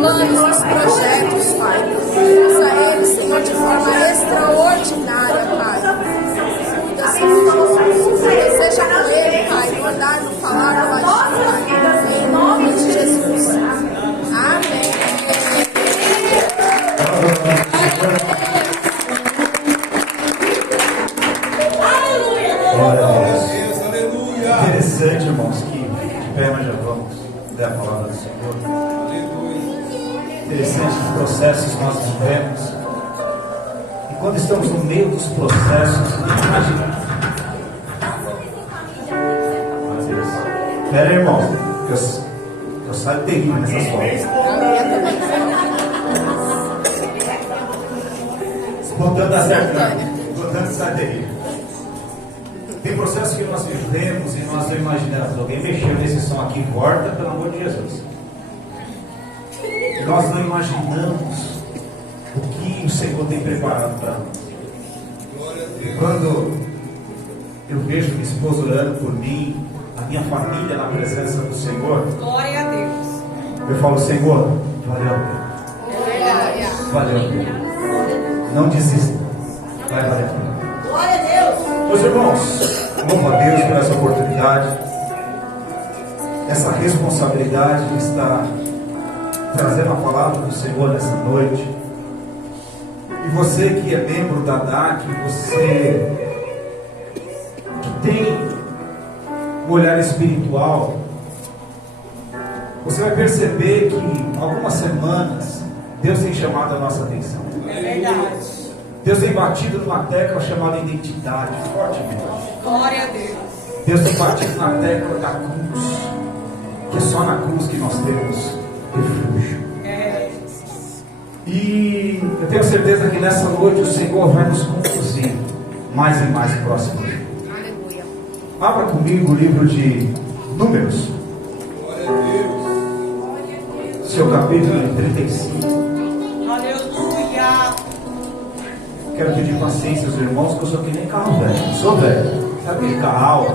planos, os projetos, Pai. Usa eles, Senhor, de forma extraordinária, Pai. Cuida, Senhor. Seja com ele, Pai, no andar, no falar, no agir, Pai. Em nome de Jesus. Amém. Glória a Deus. Interessante, irmãos, que de pé nós já vamos ler a palavra do Senhor. Interessante os processos que nós vivemos. E quando estamos no meio dos processos, imagina. Espera aí, irmão, que eu saio terrível nessas fotos. Botando a certo, botando sai terrível. Tem processos que nós vivemos e nós não imaginamos. Alguém mexeu nesse som aqui, corta, pelo amor de Jesus. Nós não imaginamos o que o Senhor tem preparado para nós. E quando eu vejo minha esposa orando por mim, a minha família na presença do Senhor, glória a Deus. Eu falo, Senhor, valeu a pena. Valeu a pena. Não desista. Vai valer a pena. Glória a Deus. Meus irmãos, louvo a Deus por essa oportunidade, essa responsabilidade de estar trazendo a palavra do Senhor nessa noite. E você que é membro da DAC, você que tem um olhar espiritual, você vai perceber que algumas semanas Deus tem chamado a nossa atenção. É verdade. Deus tem batido numa tecla chamada identidade, fortemente. Glória a Deus. Deus tem batido na tecla da cruz, que é só na cruz que nós temos refúgio. E eu tenho certeza que nessa noite o Senhor vai nos conduzir mais e mais próximo dele. Aleluia. Abra comigo o livro de Números. Glória a Deus. Seu capítulo 35. Aleluia. Quero pedir paciência aos irmãos, que eu sou que nem carro velho. Sou velho. Sabe aquele carro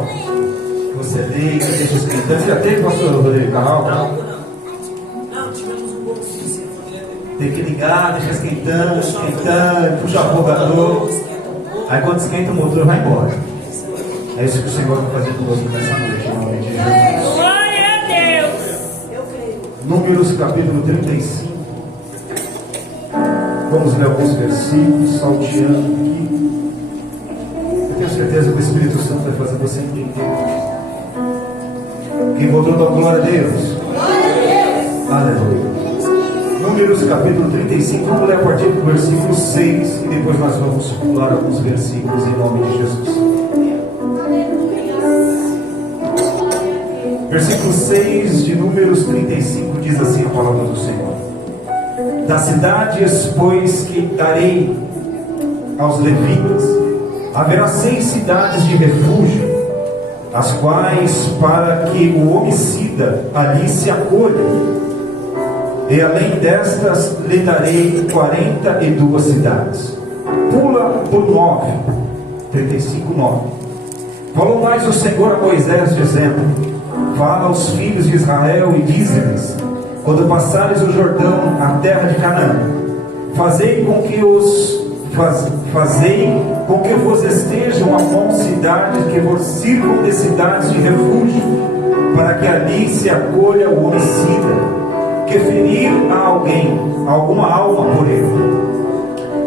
que você liga, deixa esquentando? Você já teve, pastor Rodrigo, carro? Não, tivemos um pouco sim. Tem que ligar, deixa esquentando, puxa o afogador. Aí quando esquenta o motor, vai embora. É isso que o Senhor vai fazer conosco nessa noite, em nome de Jesus. Glória a Deus. Números capítulo 35. Vamos ler alguns versículos, salteando aqui. Eu tenho certeza que o Espírito Santo vai fazer você entender. Quem voltou da glória a Deus? Aleluia. Números capítulo 35. Vamos ler a partir do versículo 6 e depois nós vamos pular alguns versículos em nome de Jesus. Versículo 6 de Números 35 diz assim a palavra do Senhor: das cidades, pois, que darei aos levitas, haverá 6 cidades de refúgio, as quais, para que o homicida ali se acolha, e além destas lhe darei 42 cidades. Pula por 9, 35:9. Falou mais o Senhor a Moisés, dizendo: fala aos filhos de Israel e dize-lhes: quando passares o Jordão, a terra de Canaã, fazei com que vos estejam a mão cidades que vos sirvam de cidades de refúgio, para que ali se acolha o homicida que ferir a alguém, alguma alma por ele.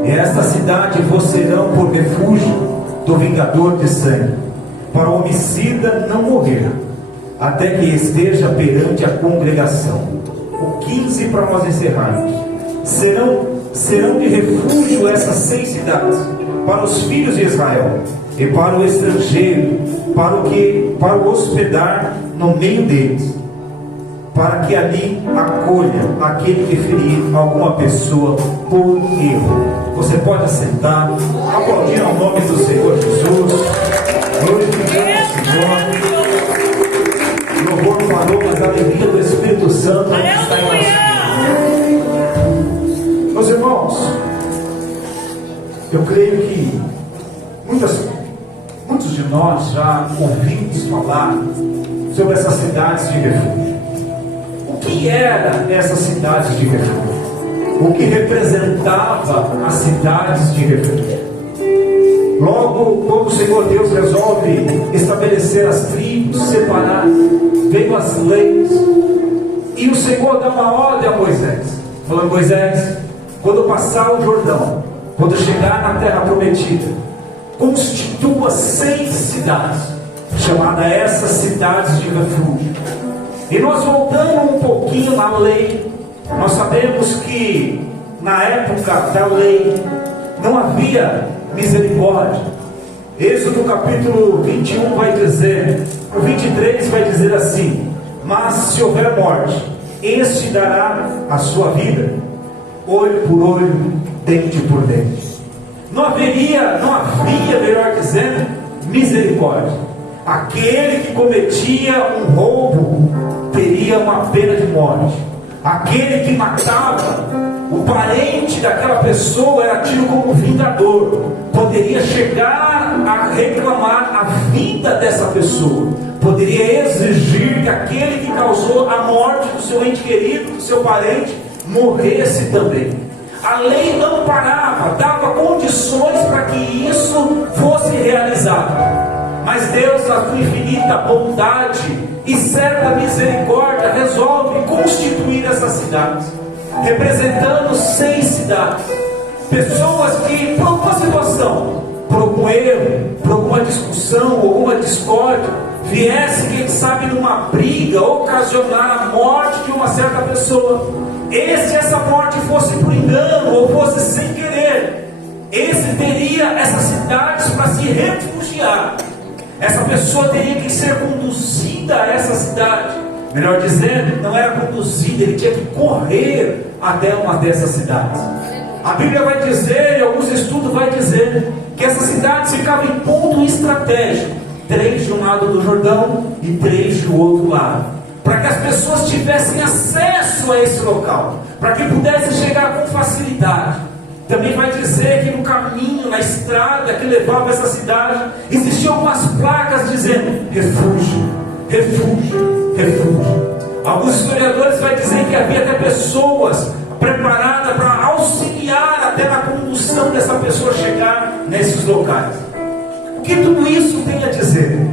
E esta cidade vos serão por refúgio do vingador de sangue, para o homicida não morrer, até que esteja perante a congregação. O 15 para nós encerrarmos. Serão de refúgio essas 6 cidades para os filhos de Israel e para o estrangeiro, para o hospedar no meio deles, para que ali acolha aquele que ferir alguma pessoa por erro. Você pode assentar, aplaudir ao nome do Senhor Jesus, glorificando o Senhor. Louvor falou, mas a alegria do Espírito Santo está em nós. Meus irmãos, eu creio que muitos de nós já ouvimos falar sobre essas cidades de refúgio. O que era essas cidades de refúgio? O que representava as cidades de refúgio? Logo, quando o Senhor Deus resolve estabelecer as tribos, separar, veio as leis, e o Senhor dá uma ordem a Moisés, falando: Moisés, quando passar o Jordão, quando chegar na terra prometida, constitua 6 cidades, chamadas essas cidades de refúgio. E nós voltando um pouquinho na lei, nós sabemos que na época da lei não havia misericórdia. Êxodo capítulo 21 vai dizer, o 23 vai dizer assim: mas se houver morte, este dará a sua vida, olho por olho, dente por dente. Não havia, melhor dizendo, misericórdia. Aquele que cometia um roubo teria uma pena de morte. Aquele que matava o parente daquela pessoa era tido como vingador, poderia chegar a reclamar a vida dessa pessoa, poderia exigir que aquele que causou a morte do seu ente querido, do seu parente, morresse também. A lei não parava, dava condições para que isso fosse realizado. Mas Deus, na sua infinita bondade e certa misericórdia, resolve constituir essas cidades, representando 6 cidades. Pessoas que, por alguma situação, por algum erro, por alguma discussão, alguma discórdia, viesse, quem sabe, numa briga, ocasionar a morte de uma certa pessoa. Se essa morte fosse por engano ou fosse sem querer, esse teria essas cidades para se refugiar. Essa pessoa teria que ser conduzida a essa cidade. Melhor dizendo, não era conduzida, ele tinha que correr até uma dessas cidades. A Bíblia vai dizer, e alguns estudos vai dizer, que essas cidades ficavam em ponto estratégico, 3 de um lado do Jordão e 3 do outro lado, para que as pessoas tivessem acesso a esse local, para que pudessem chegar com facilidade. Também vai dizer que no caminho, na estrada que levava a essa cidade, existiam algumas placas dizendo: refúgio, refúgio, refúgio. Alguns historiadores vão dizer que havia até pessoas preparadas para auxiliar até na condução dessa pessoa chegar nesses locais. O que tudo isso tem a dizer?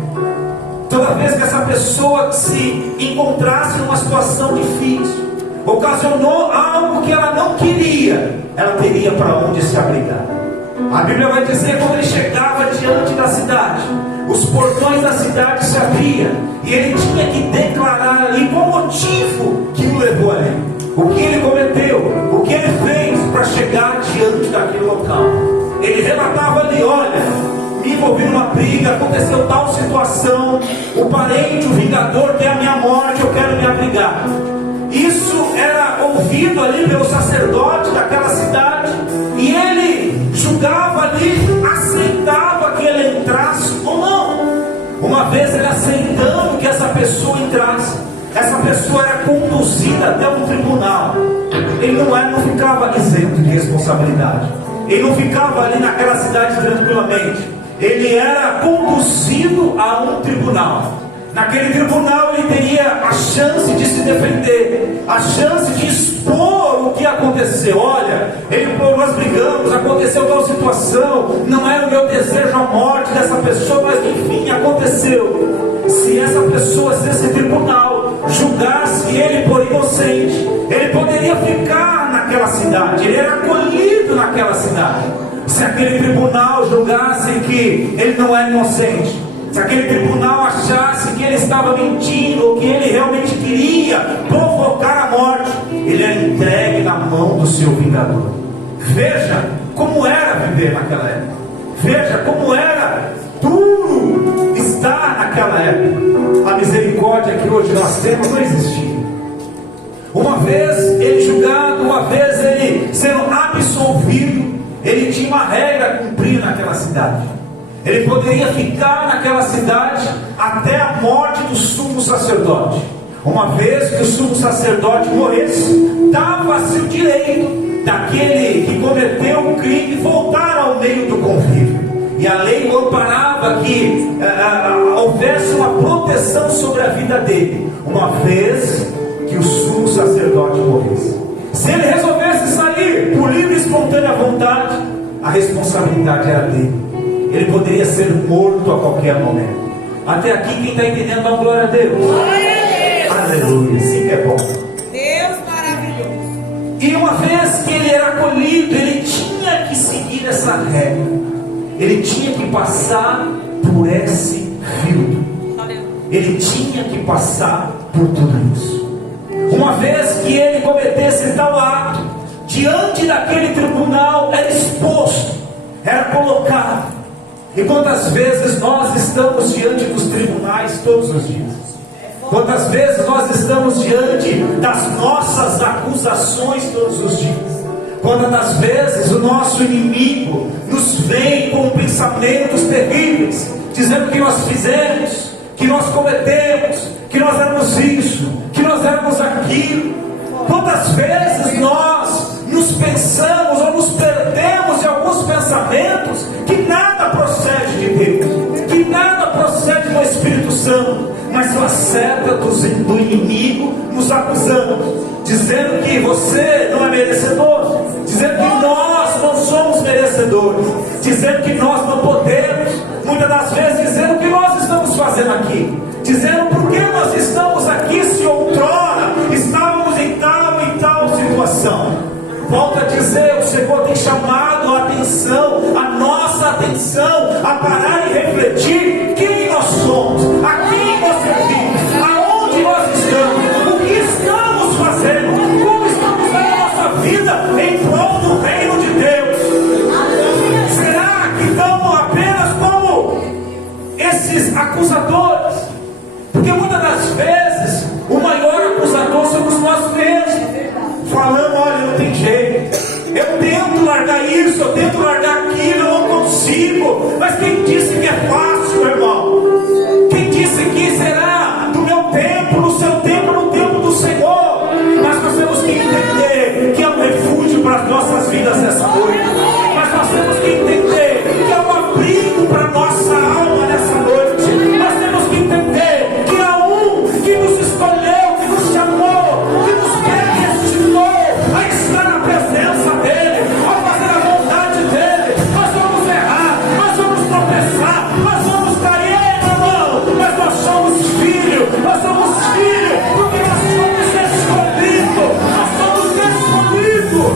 Toda vez que essa pessoa se encontrasse numa situação difícil, ocasionou algo que ela não queria, ela teria para onde se abrigar. A Bíblia vai dizer, quando ele chegava diante da cidade, os portões da cidade se abriam, e ele tinha que declarar ali qual motivo que o levou ali, o que ele cometeu, o que ele fez para chegar diante daquele local. Ele relatava ali: olha, me envolvi numa briga, aconteceu tal situação, o parente, o vingador quer a minha morte, eu quero me abrigar. Isso era ouvido ali pelo sacerdote daquela cidade, e ele julgava ali, aceitava que ele entrasse ou não. Uma vez ele aceitando que essa pessoa entrasse, essa pessoa era conduzida até um tribunal. Ele não ficava isento de responsabilidade, ele não ficava ali naquela cidade tranquilamente, ele era conduzido a um tribunal. Naquele tribunal ele teria a chance de se defender, a chance de expor o que aconteceu. Olha, nós brigamos, aconteceu tal situação, não era o meu desejo a morte dessa pessoa, mas enfim, aconteceu. Se essa pessoa, se esse tribunal julgasse ele por inocente, ele poderia ficar naquela cidade, ele era acolhido naquela cidade. Se aquele tribunal julgasse que ele não é inocente, se aquele tribunal achasse que ele estava mentindo, ou que ele realmente queria provocar a morte, ele era entregue na mão do seu vingador. Veja como era viver naquela época, veja como era duro estar naquela época. A misericórdia que hoje nós temos não existia. Uma vez ele julgado, uma vez ele sendo absolvido, ele tinha uma regra a cumprir naquela cidade. Ele poderia ficar naquela cidade até a morte do sumo sacerdote. Uma vez que o sumo sacerdote morresse, dava-se o direito daquele que cometeu o crime voltar ao meio do convívio. E a lei amparava que houvesse uma proteção sobre a vida dele, uma vez que o sumo vontade, a responsabilidade era dele. Ele poderia ser morto a qualquer momento. Até aqui, quem está entendendo, dá uma glória a Deus. Aleluia, sim que é bom. Deus maravilhoso. E uma vez que ele era acolhido, ele tinha que seguir essa regra. Ele tinha que passar por esse filtro. Ele tinha que passar por tudo isso. Uma vez que ele cometesse tal ato, diante daquele tribunal, era exposto, era colocado. E quantas vezes nós estamos diante dos tribunais todos os dias? Quantas vezes nós estamos diante das nossas acusações todos os dias? Quantas vezes o nosso inimigo nos vem com pensamentos terríveis, dizendo que nós fizemos, que nós cometemos, que nós éramos isso, que nós éramos aquilo. Quantas vezes nós nos pensamos ou nos perdemos em alguns pensamentos que nada procede de Deus, que nada procede do Espírito Santo, mas são as setas do inimigo nos acusando, dizendo que você não é merecedor, dizendo que nós não somos merecedores, dizendo que nós não podemos, muitas das vezes dizendo o que nós estamos fazendo aqui, dizendo por que nós estamos aqui se outrora estávamos em tal e tal situação. Volto a dizer, o Senhor tem chamado a atenção, a nossa atenção, a parar e refletir quem nós somos, a quem nós servimos, aonde nós estamos, o que estamos fazendo, como estamos vivendo a nossa vida em prol do reino de Deus. Será que estamos apenas como esses acusadores? Porque muitas das vezes o maior acusador somos nós mesmos, falando: olha, não tem jeito, eu tento largar isso, eu tento largar aquilo, eu não consigo. Mas quem disse que é fácil, irmão? Quem disse que será do meu tempo, no seu tempo, no tempo do Senhor? Mas nós temos que entender que é um refúgio para as nossas vidas nessa noite. Mas nós temos que entender que é um abrigo para a nossa alma nessa noite. Nós temos que entender que há um que nos escolheu, que nos chamou, que nos predestinou a estar na presença dEle, a fazer a vontade dEle. Nós vamos errar, nós vamos tropeçar, nós vamos cair, irmão, mas nós somos filhos porque nós somos escolhidos, nós somos escolhidos.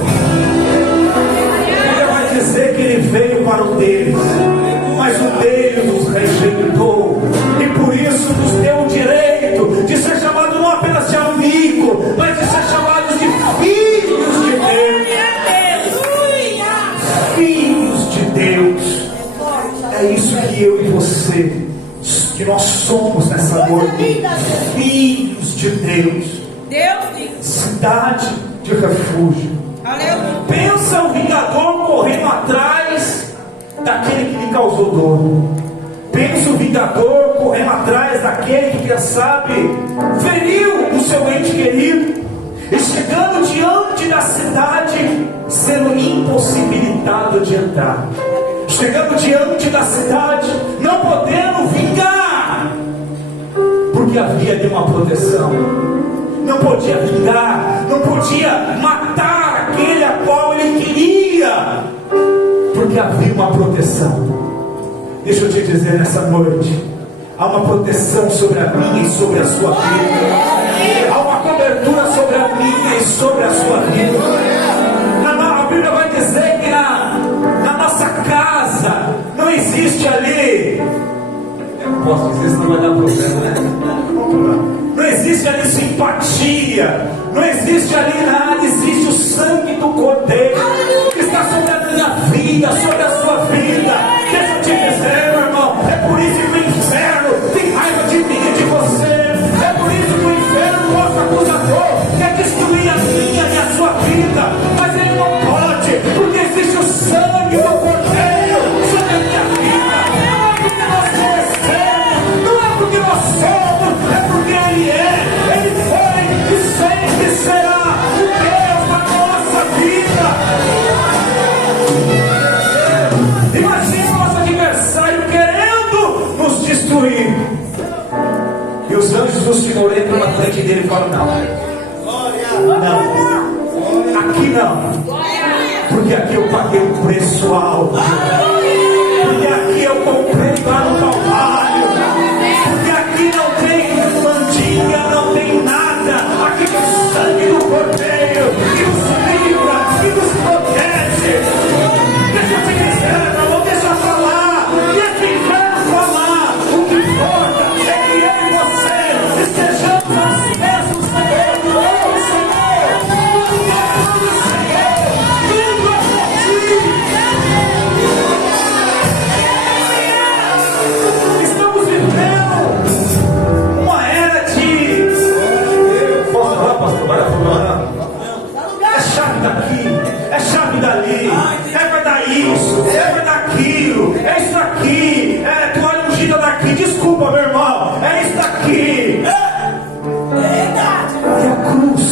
Ele vai dizer que ele veio para o deles, mas o dele nos rejeitou, e por isso nos deu o direito de ser chamado não apenas de amigo, mas de ser chamados de filhos de Deus. Filhos de Deus. É isso que eu e você, que nós somos nessa noite. Filhos de Deus. Cidade de refúgio. Pensa o vingador correndo atrás daquele que lhe causou dor. Pensa o vingador correndo atrás daquele que, quem sabe, feriu o seu ente querido, e chegando diante da cidade, sendo impossibilitado de entrar. Chegando diante da cidade, não podendo vingar, porque havia ali uma proteção. Não podia vingar, não podia matar aquele a qual ele queria, porque havia uma proteção. Deixa eu te dizer nessa noite, há uma proteção sobre a minha e sobre a sua vida. Há uma cobertura sobre a minha e sobre a sua vida. A Bíblia vai dizer que na nossa casa não existe ali, eu não posso dizer, senão vai dar problema, né? Não existe ali simpatia, não existe ali nada, existe o sangue do Cordeiro que está sobre a minha vida, sobre a sua vida. Deixa eu te dizer, meu irmão, é por isso que o inferno tem raiva de mim e de você. É por isso que o inferno, nosso acusador, quer destruir a minha e a sua vida, mas ele não pode, porque existe o sangue do Cordeiro sobre a minha vida. Não é porque nós conhecemos, não é porque nós somos, é porque ele é, ele foi e sempre será o Deus da nossa vida. Imagina o nosso adversário querendo nos destruir, e os anjos do Senhor entram na frente dele e falam: não, aqui não, porque Porque aqui eu paguei um preço alto. Porque aqui eu comprei lá no Calvário. Porque aqui não tem mandinga, não tem nada. Aqui é o sangue do Cordeiro que nos livra, que nos protege. Deixa eu te dizer, meu irmão, deixa eu falar. Deixa o inferno falar. O que importa é que eu e você estejamos aos pés do Senhor. O Senhor, o Senhor, tudo é Estamos vivendo uma era de... Posso falar, pastor? Vai falar. É chave daqui, é chave dali, vai dar isso, vai dar aquilo, é isso aqui, é toalha ungida daqui, desculpa meu irmão, é isso daqui. E a cruz,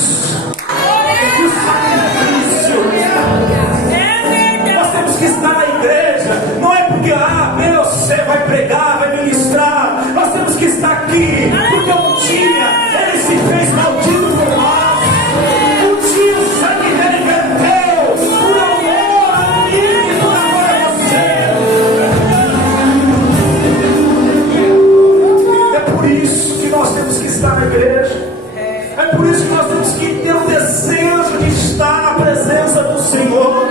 e o sacrifício. Nós temos que estar na igreja, não é porque B ou C vai pregar, vai ministrar. Nós temos que estar aqui, porque um dia ele se fez maldito por nós. Um dia o sangue dele verteu por amor a mim e por amor a você. É por isso que nós temos que estar na igreja. É por isso que nós temos que ter o desejo de estar na presença do Senhor.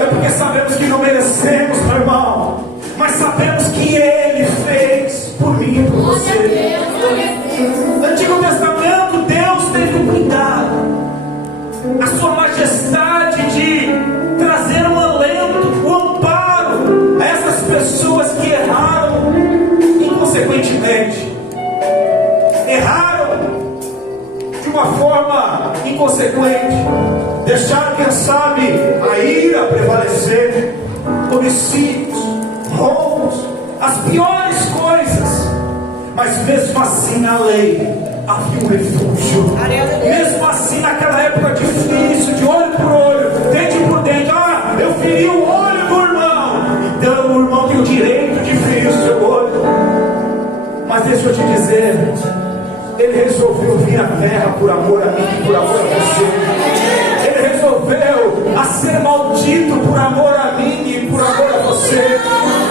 É porque sabemos que não merecemos, meu irmão, mas sabemos que Ele fez por mim e por você. No Antigo Testamento, Deus teve o cuidado, a sua majestade, de trazer um alento, um amparo a essas pessoas que erraram inconsequentemente. Erraram de uma forma inconsequente, deixaram, quem sabe, a ira prevalecer, homicídios, roubos, as piores coisas. Mas mesmo assim na lei havia um refúgio. Mesmo assim naquela época difícil, de olho por olho, dente por dente. Eu feri o olho do irmão, então o irmão tem o direito de ferir o seu olho. Mas deixa eu te dizer, Ele resolveu vir à terra por amor a mim e por amor a você. Ele resolveu a ser maldito por amor a mim e por amor a você.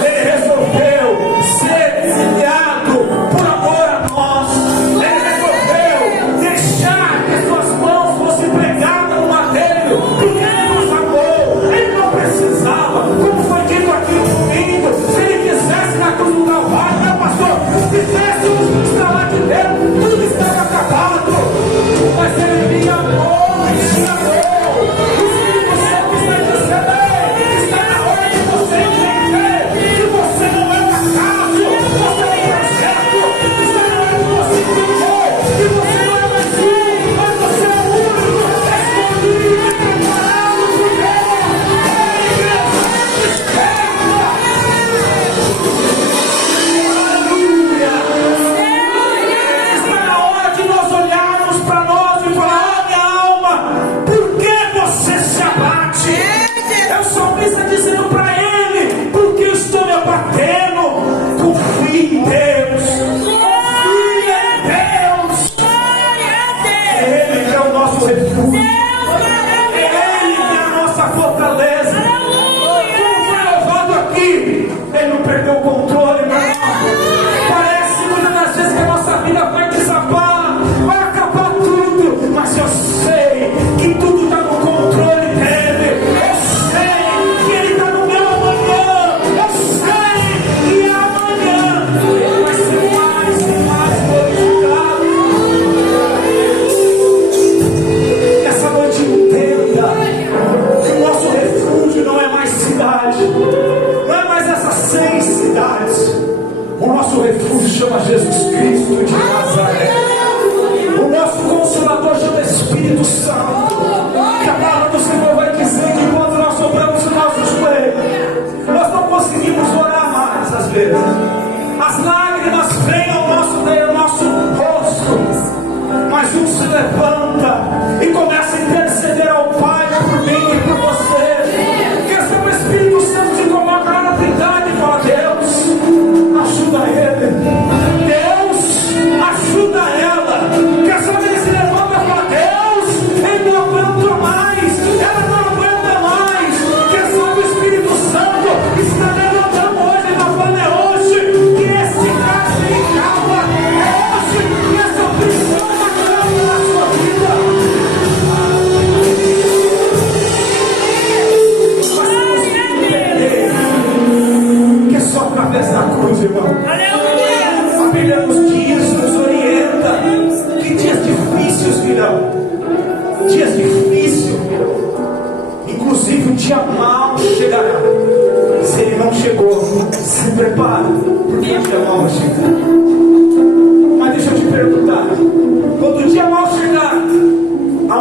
Ele resolveu ser humilhado por amor a nós. Ele resolveu deixar que suas mãos fossem pregadas no madeiro, porque Ele nos amou. Ele não precisava, como foi dito aqui no domingo, se Ele quisesse na cruz do Calvário, meu pastor, fizéssemos instalar de Deus, tudo estava acabado. Mas Ele me amou, me amou. O Espírito Santo está dizendo: está na hora de você entender que você não é um acaso, você é um projeto. Está na hora de você entender que você não é mais um, mas você é o único, escolhido e preparado por Deus. Aleluia! Está na hora de nós olharmos para nós e falar: minha alma, por que você se abate? É o salmista dizendo para ele: porque eu estou me abatendo. Confie em Deus, confie em Deus. Ele que é o nosso refúgio, Ele que é a nossa fortaleza. Como foi louvado aqui, Ele não perdeu o controle, meu irmão. Parece muitas das vezes que a nossa vida vai desabar, vai acabar tudo, mas eu sei que tudo está no controle dele. Eu sei que Ele está no meu amanhã. Eu sei que amanhã Ele vai ser mais e mais glorificado. Essa noite entenda que o nosso refúgio não é mais cidade, não é mais essas 6 cidades. O nosso refúgio chama Jesus Cristo de Nazaré. O nosso Consolador chama Espírito Santo. Que a palavra do Senhor vai dizer que quando nós dobramos o nosso joelho, nós não conseguimos orar mais às vezes. As lágrimas vêm ao nosso rosto, mas um se levanta e começa a interceder ao Pai por mim e por você. Que esse o Espírito Santo se coloca lá na trindade e fala: Deus, ajuda ele. Deus, ajuda ela. Quer saber, ele se levanta e fala: Deus, ele não aguenta mais. Ela não aguenta mais.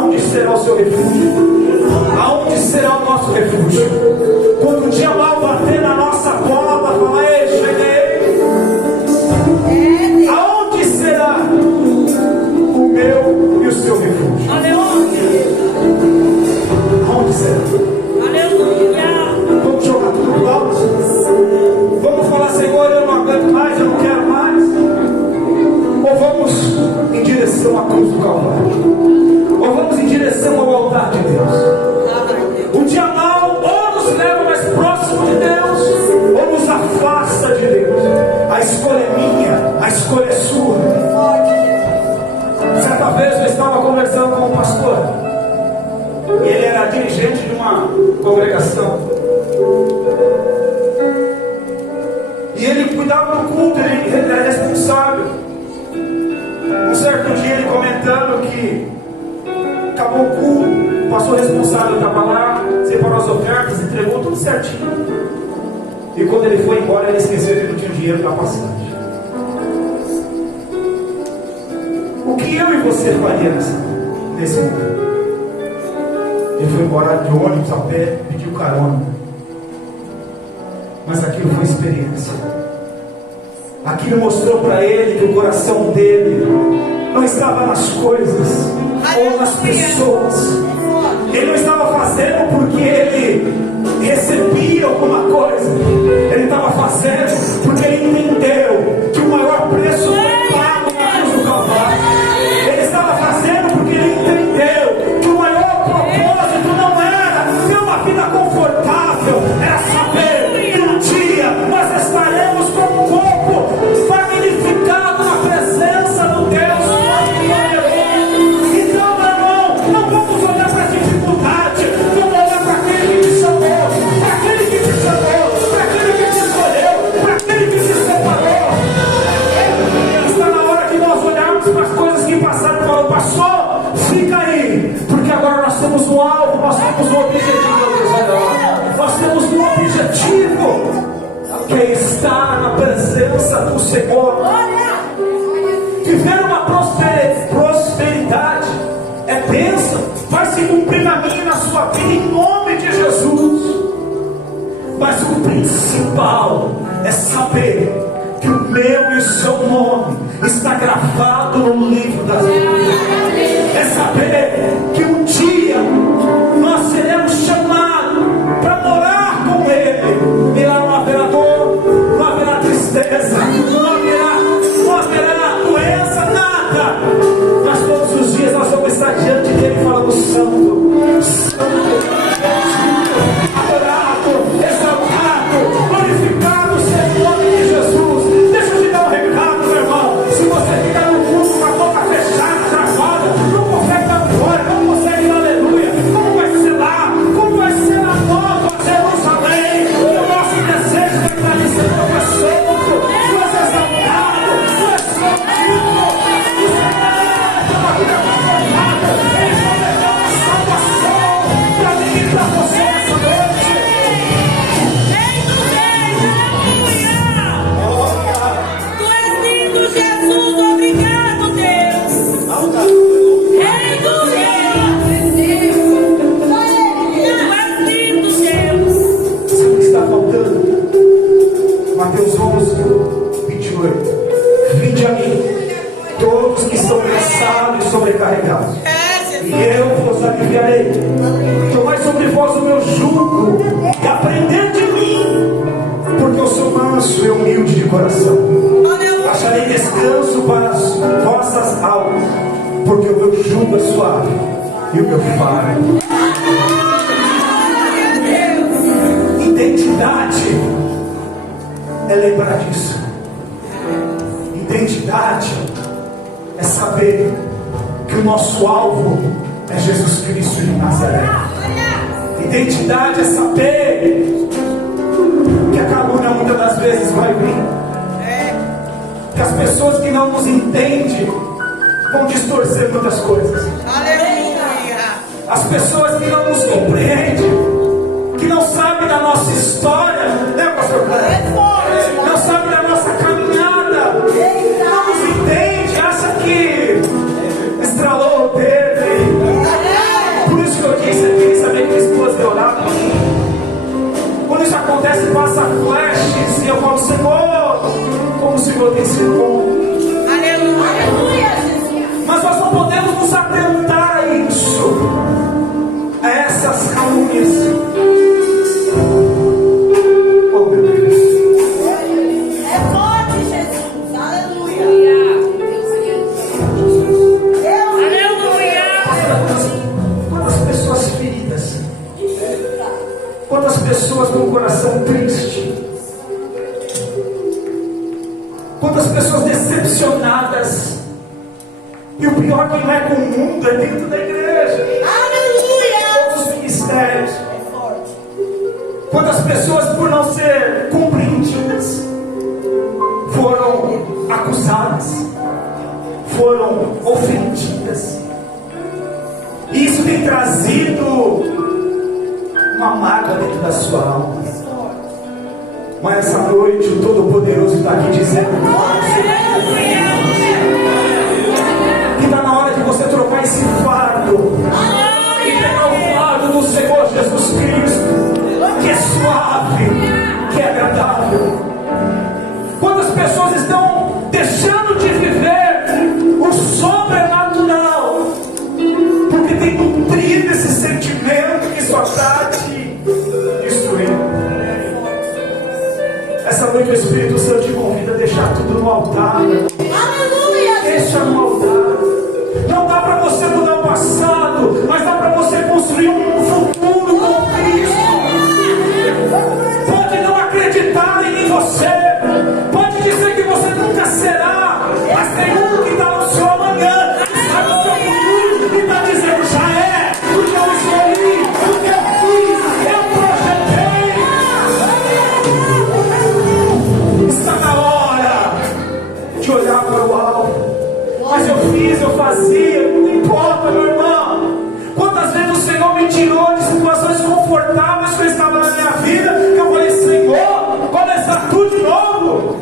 aonde será o seu refúgio? Aonde será o nosso refúgio? Quando o dia mal bater na nossa porta, falar: ei, cheguei. Aonde será o meu e o seu refúgio? Aleluia. Aonde será? Aleluia. Vamos jogar tudo pro alto? Vamos falar: Senhor, eu não aguento mais, eu não quero mais? Ou vamos em direção à cruz do Calvário? Ou vamos em direção ao altar de Deus? O dia mal ou nos leva mais próximo de Deus, ou nos afasta de Deus. A escolha é minha, a escolha é sua. Certa vez eu estava conversando com um pastor, e ele era dirigente de uma congregação, e ele cuidava do culto, ele era responsável. Um certo dia ele comentando que acabou o culto, o pastor responsável estava lá, separou as ofertas, entregou tudo certinho, e quando ele foi embora, ele esqueceu que não tinha dinheiro para passagem. O que eu e você faria nesse momento? Ele foi embora de ônibus, a pé, pediu carona, mas aquilo foi experiência. Aquilo mostrou para ele que o coração dele não estava nas coisas ou nas pessoas. Ele não estava fazendo porque ele recebia alguma coisa. Ele estava fazendo porque ele entendeu que o maior preço foi pago na cruz do Calvário. Ele estava fazendo porque ele entendeu que o maior propósito não era ter uma vida confortável, era saber que um dia nós estaremos com o corpo magnificado na presença do Deus Todo-Poderoso. Então, meu irmão, não vamos olhar para a dificuldade, vamos olhar para aquele que te chamou, para aquele que te chamou, para aquele que te escolheu, para aquele que te separou. Está na hora de nós olharmos para as coisas que passaram. Para o pastor, fica aí, porque agora nós temos um alvo, nós temos um objetivo. Nós temos um objetivo, que é estar na presença do Senhor. Viver uma prosperidade é bênção, vai se cumprir na minha e na sua vida, em nome de Jesus. Mas o principal é saber que o meu e o seu nome está gravado no livro das vidas. É saber que um dia nós seremos chamados para morar com Ele, e lá não haverá dor, não haverá tristeza, não haverá doença, nada. Mas todos os dias nós vamos estar diante dele falando: Santo, Santo, adorado, exaltado, glorificado seja o nome de Jesus. Deixa eu te dar um recado, meu irmão. Se você ficar no culto com a boca fechada, travada, não consegue dar um glória, não consegue dar aleluia, como vai ser lá? Como vai ser na nova Jerusalém? O nosso desejo é estar ali, Senhor, tu és santo, tu és exaltado, tu és santíssimo. O Senhor é uma vida confortável, Ele prometeu uma salvação para mim e para você essa noite. Tu és lindo, Jesus. Obrigado, Deus. Rei do Rei. Tu és lindo, Deus. Sabe o que está faltando? Mateus 11, 28. Vinde a mim, todos que estão cansados e sobrecarregados, e eu vos aliviarei. Tomai sobre vós o meu jugo e aprendei de mim, porque eu sou manso e humilde de coração. Acharei descanso para as vossas almas, porque o meu jugo é suave e o meu fardo. Identidade é lembrar disso. Identidade é saber que o nosso alvo é Jesus Cristo de Nazaré. Identidade é saber que a calúnia muitas das vezes vai vir, que as pessoas que não nos entendem vão distorcer muitas coisas. As pessoas que não nos compreendem, que não sabem da nossa história, né, pastor Cléber? Não sabem da nossa caminhada, não nos entende, acha que estralou o dedo, Senhor, como o Senhor tem sido bom. Aleluia, Jesus. Mas nós não podemos nos atentar a isso, a essas calúnias. Oh, meu Deus. É forte, Jesus. Aleluia. Quantas pessoas feridas, quantas pessoas com o coração triste, quantas pessoas decepcionadas. E o pior que não é com o mundo, é dentro da igreja. Aleluia. Todos os ministérios. É forte. Quantas pessoas, por não ser compreendidas, foram acusadas, foram ofendidas. E isso tem trazido uma mágoa dentro da sua alma. Mas essa noite o Todo-Poderoso está aqui dizendo que está na hora de você trocar esse fardo e pegar o fardo do Senhor Jesus Cristo, que é suave, que é agradável. Quantas pessoas estão deixando de viver o sobrenatural porque tem nutrido esse sentimento que só está te destruindo? Essa noite o Espírito Santo te convida a deixar tudo no altar. Aleluia. Deixa no altar. Não dá para você mudar o passado, mas dá para você construir um futuro com Cristo. Pode não acreditar em você, pode dizer que você nunca será, mas tem um que está no seu amanhã, sabe o seu futuro, e está dizendo: já é, porque eu escolhi, porque eu fiz, eu projetei. Está na hora de olhar para o alto. Mas eu fiz, eu fazia, não importa, meu irmão. Quantas vezes o Senhor me tirou de situações confortáveis que eu estava na minha vida, que eu falei: Senhor, começar tudo de novo.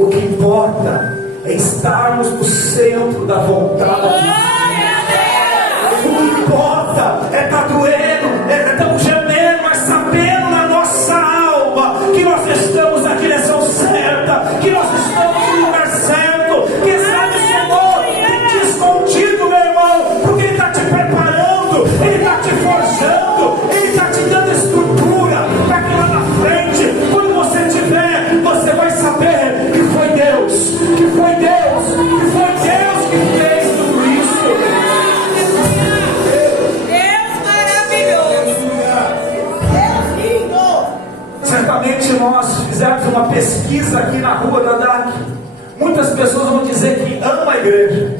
O que importa é estarmos no centro da vontade de Deus. O que importa é estar doendo, é estar gemendo, mas sabendo na nossa alma que nós estamos na direção certa, que nós estamos no lugar certo. Quem sabe o Senhor tem te escondido, meu irmão, porque Ele está te preparando, Ele está te forjando, Ele está te dando estrutura para que lá na frente, quando você tiver, você vai saber que foi Deus, que foi Deus, que foi Deus que fez tudo isso. Deus maravilhoso. Deus lindo. Certamente nós fizemos uma pesquisa aqui na rua da DAC. Muitas pessoas vão dizer que ama a igreja,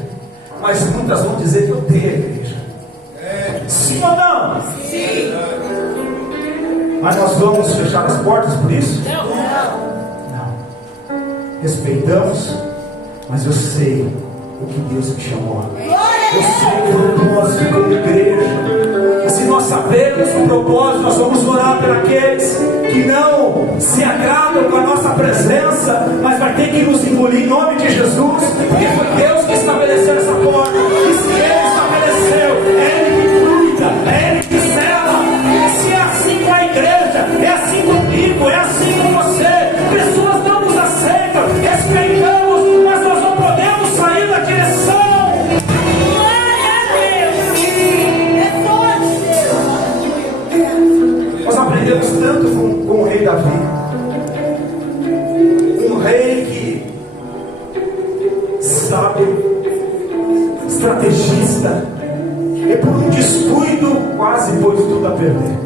mas muitas vão dizer que odeia a igreja. Sim ou não? Sim. Mas nós vamos fechar as portas por isso? Não. Respeitamos, mas eu sei o que Deus me chamou. Eu sei o propósito como igreja. E se nós sabemos o propósito, nós vamos orar por aqueles que não se agradam com a nossa presença, mas vai ter que nos engolir em nome de Jesus, porque foi Deus que estabeleceu essa porta. E se Ele estabeleceu, é Ele que cuida, é Ele que sela. Se é assim com a igreja, é assim comigo, é assim com você. Pessoas não nos aceitam, respeitamos, mas nós não podemos sair da direção. Nós aprendemos tanto com o rei Davi, um rei que sábio, estrategista, e por um descuido quase pôs tudo a perder.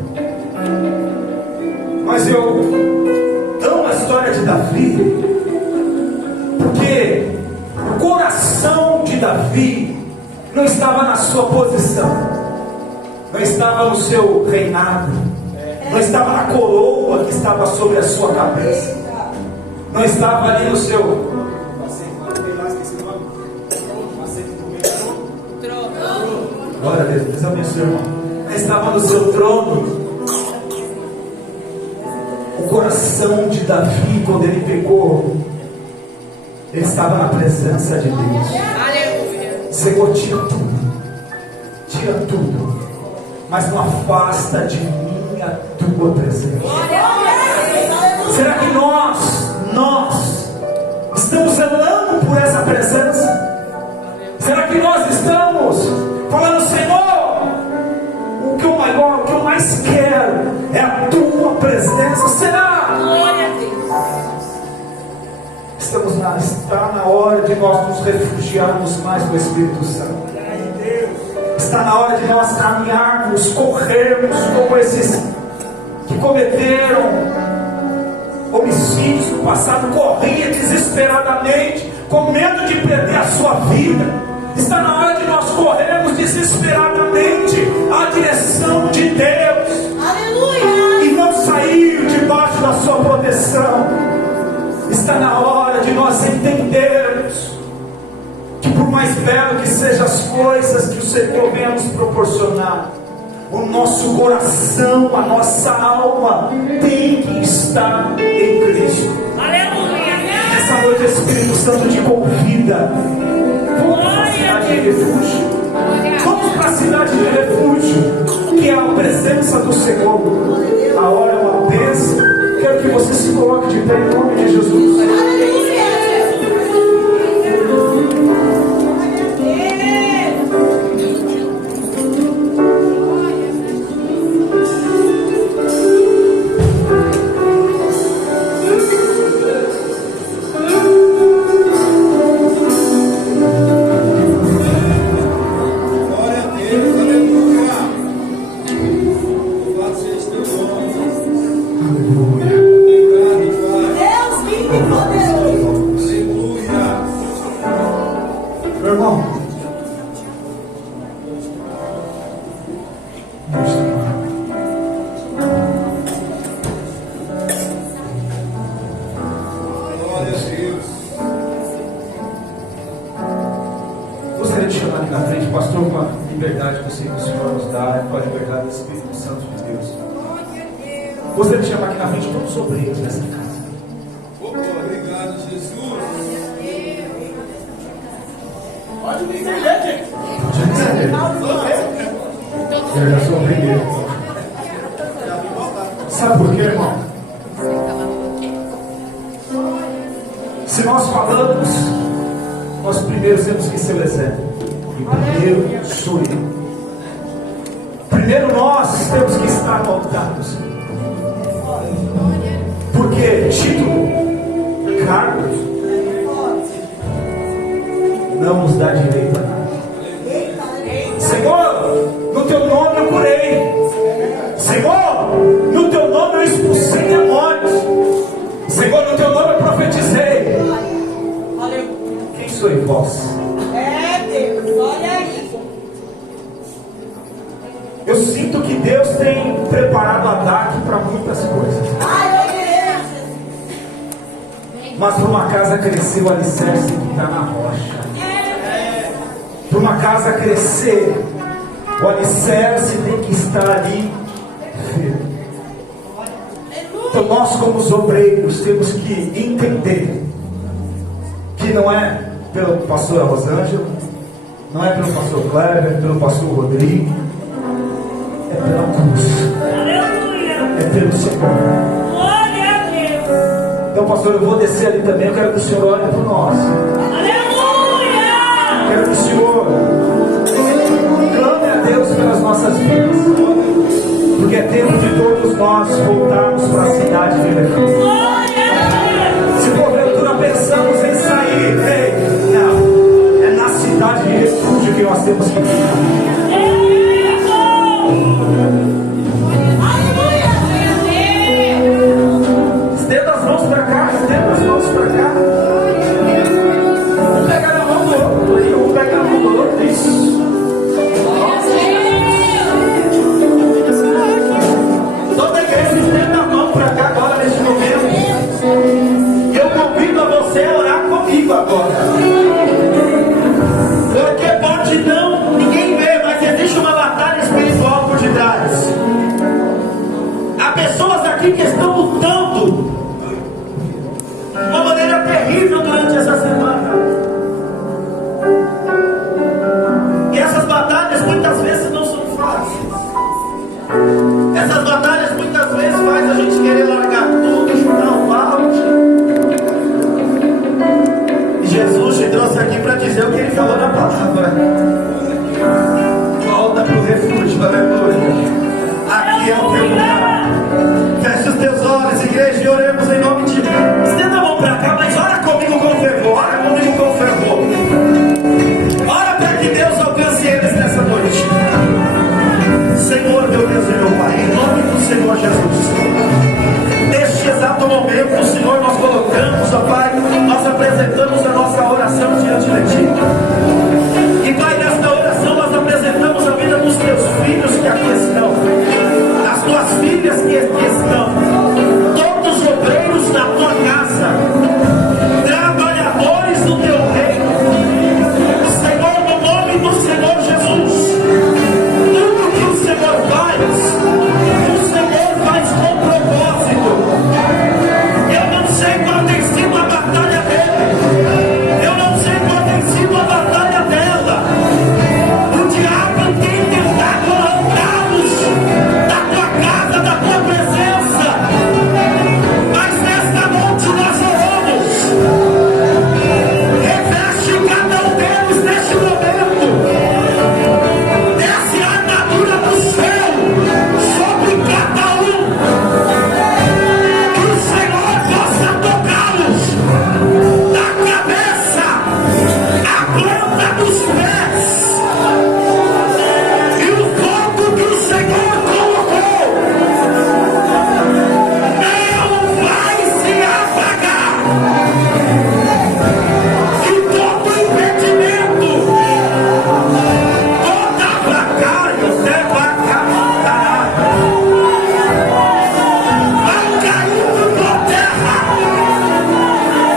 Mas eu amo a história de Davi, porque o coração de Davi não estava na sua posição, não estava no seu reinado, não estava na coroa que estava sobre a sua cabeça, não estava ali no seu... Glória a Deus, Deus abençoe, irmão. Não estava no seu trono. O coração de Davi, quando ele pecou, ele estava na presença de Deus. Senhor, tira tudo, mas não afasta de mim a tua presença. presença? Será que nós estamos falando, Senhor, o que eu mais quero é a tua presença? Será? Glória a Deus. Está na hora de nós nos refugiarmos mais do Espírito Santo. Está na hora de nós caminharmos, corrermos como esses que cometeram homicídios no passado, corria desesperadamente, com medo de perder a sua vida. Está na hora de nós corrermos desesperadamente à direção de Deus. Aleluia. E não sair debaixo da sua proteção. Está na hora de nós entendermos que, por mais belo que sejam as coisas que o Senhor venha nos proporcionar, o nosso coração, a nossa alma tem que estar em Cristo. Aleluia. Essa noite o Espírito Santo te convida. Vamos para a cidade de refúgio. Vamos para a cidade de refúgio, que é a presença do Senhor. A hora é uma bênção. Quero que você se coloque de pé em nome de Jesus. Gostaria de chamar aqui na frente todos os obreiros dessa casa. Obrigado, Jesus. Pode me entender, gente. Eu já sou obreiro. Sabe por quê, irmão? Se nós falamos, nós primeiro temos que ser o exemplo. E primeiro sou eu. Primeiro nós temos que estar voltados. Porque título, cargos, não nos dá direito a nada. Senhor, no teu nome eu curei. Senhor, no teu nome eu expulsei demônios. Senhor, no teu nome eu profetizei. Quem sois vós? É Deus, olha aí. Eu sinto que Deus tem preparado a DAC para muitas coisas. Mas para uma casa crescer, o alicerce tem que estar na rocha. Para uma casa crescer, o alicerce tem que estar ali firme. Então nós, como os obreiros, temos que entender que não é pelo pastor Rosângela, não é pelo pastor Kleber, pelo pastor Rodrigo, é pela cruz, é pelo Senhor. Então, pastor, eu vou descer ali também. Eu quero que o Senhor olhe por nós. Aleluia! Quero que o Senhor clame a Deus pelas nossas vidas. Porque é tempo de todos nós voltarmos para a cidade de refúgio. Se porventura pensamos em sair, não. É na cidade de refúgio que nós temos que ficar. Estenda as mãos para cá, estenda as mãos para cá. Vamos pegar na mão do outro aí, vamos pegar na mão do outro. Isso. Toda a igreja estenda a mão para cá agora neste momento. Eu convido a você a orar comigo agora. Porque pode não, ninguém vê, mas existe uma batalha espiritual por detrás. Há pessoas aqui que estão lutando de uma maneira terrível durante essa semana. falou na palavra. Volta para o refúgio, aleluia. Aqui é o teu lugar. Feche os teus olhos, igreja, e oremos em nome de Deus. Estenda a mão para cá, mas ora comigo com fervor. Ora comigo com fervor. Ora para que Deus alcance eles nessa noite. Senhor, meu Deus e meu Pai, em nome do Senhor Jesus. Neste exato momento, Senhor, nós colocamos, ó Pai, nós apresentamos a nossa oração diante de Ti. E Pai, nesta oração nós apresentamos a vida dos Teus filhos que aqui estão, das Tuas filhas que aqui estão, todos os obreiros da Tua casa, trabalhadores do Teu reino. Senhor, no nome do Senhor Jesus, tudo que o Senhor faz com propósito. Eu não sei qual tem sido a batalha dele, eu não sei qual tem sido a batalha dela. O diabo tem tentado arrancá-los da tua casa, da tua presença, mas nesta noite nós oramos. Reveste cada um deles neste momento, desce a armadura do céu sobre cada um, que o Senhor possa tocá-los da cabeça à planta dos pés, e o fogo que o Senhor colocou não vai se apagar, e todo impedimento, toda vacaio, vai caindo por terra,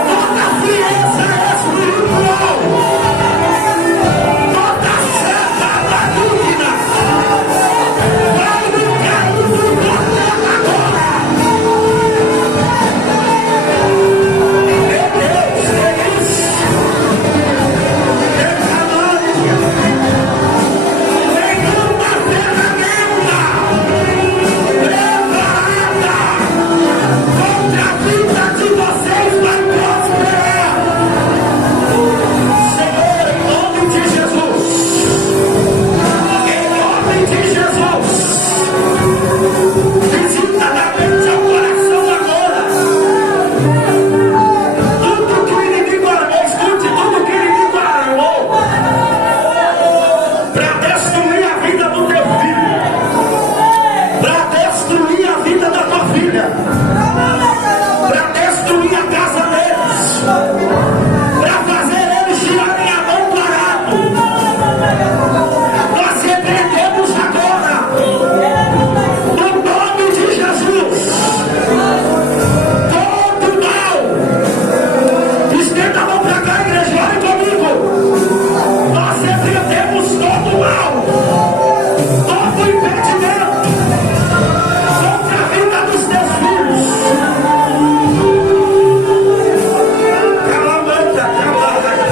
toda frieza espiritual, toda seta maligna, vai caindo por terra agora. Meu Deus, que é isso? Nenhuma ferramenta preparada contra a vida de vocês vai prosperar. Senhor, em nome de Jesus, em nome de Jesus, visita na mente ao coração agora. Tudo que o inimigo armou, escute, tudo que o inimigo armou para destruir a vida do teu filho, para destruir a vida da tua filha, para destruir a casa deles, para fazer eles girarem a mão parado, nós repreendemos agora, no nome de Jesus, todo mal. Estenda a mão para cá, igreja, olhe comigo. Nós repreendemos todo mal, todo impedimento contra a vida dos teus filhos. Calamanta, calamanta.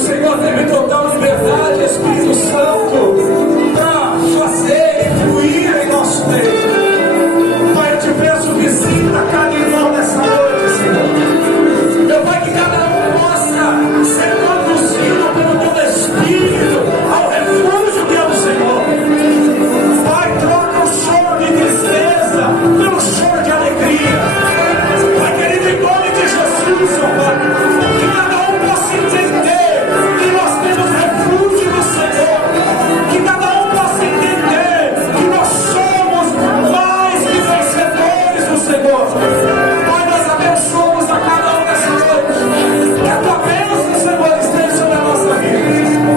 Senhor tem me total liberdade, Espírito Santo, para fazer e fluir em nosso meio. Pai, eu te peço, visita cada irmão nessa noite, Senhor. Meu Pai, que cada um possa ser conduzido pelo teu Espírito ao refúgio que é o Senhor. Pai, troca o choro de tristeza pelo choro de alegria. Pai querido, em nome de Jesus, ó Pai, que cada um possa entender que nós temos refúgio no Senhor, que cada um possa entender que nós somos mais que vencedores no Senhor. Pai, nós abençoamos a cada um nessa noite, que a tua bênção, Senhor, esteja sobre a nossa vida.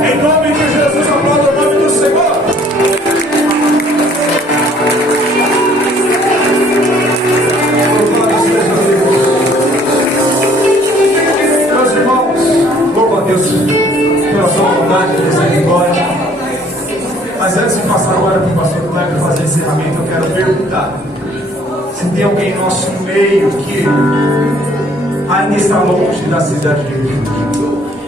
Em nome de Jesus, aplauda o nome do Senhor. Louvado seja Deus. Meus irmãos, louvo a Deus pela sua bondade e misericórdia. Mas antes de passar agora para o pastor Cleber fazer encerramento, eu quero perguntar se tem alguém em nosso meio que ainda está longe da cidade de refúgio.